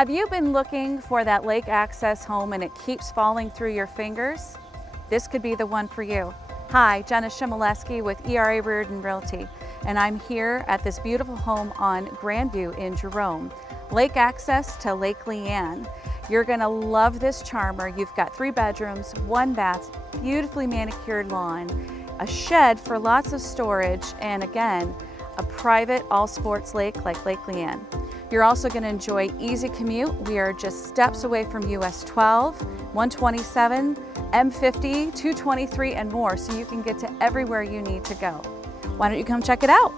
Have you been looking for that lake access home and it keeps falling through your fingers? This could be the one for you. Hi, Jenna Shimoleski with ERA Reardon Realty, and I'm here at this beautiful home on Grandview in Jerome. Lake access to Lake Leann. You're gonna love this charmer. You've got 3 bedrooms, 1 bath, beautifully manicured lawn, a shed for lots of storage, and again, a private all-sports lake like Lake Leann. You're also going to enjoy easy commute. We are just steps away from US 12, 127, M50, 223, and more, so you can get to everywhere you need to go. Why don't you come check it out?